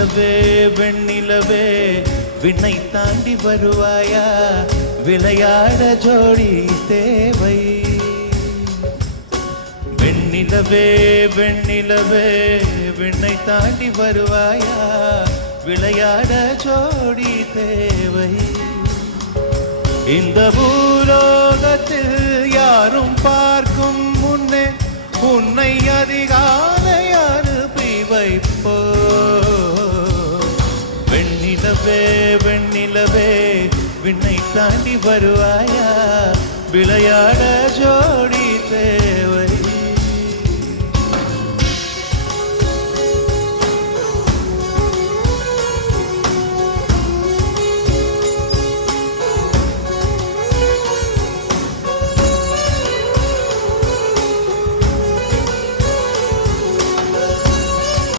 வெண்ணிலவே வெண்ணிலவே விண்ணை தாண்டி வருவாயா விளையாட ஜோடி தேவை வெண்ணிலவே வெண்ணிலவே விண்ணை தாண்டி வருவாயா விளையாட ஜோடி தேவை இந்த பூலோகத்தில் யாரும் பார்க்கும் முன்னே உன்னை அதிகாலை அனுப்பி வைப்போ வெண்ணிலவே வெண்ணிலவே விண்ணை தாண்டி வருவாயா விளையாட ஜோடி தேவை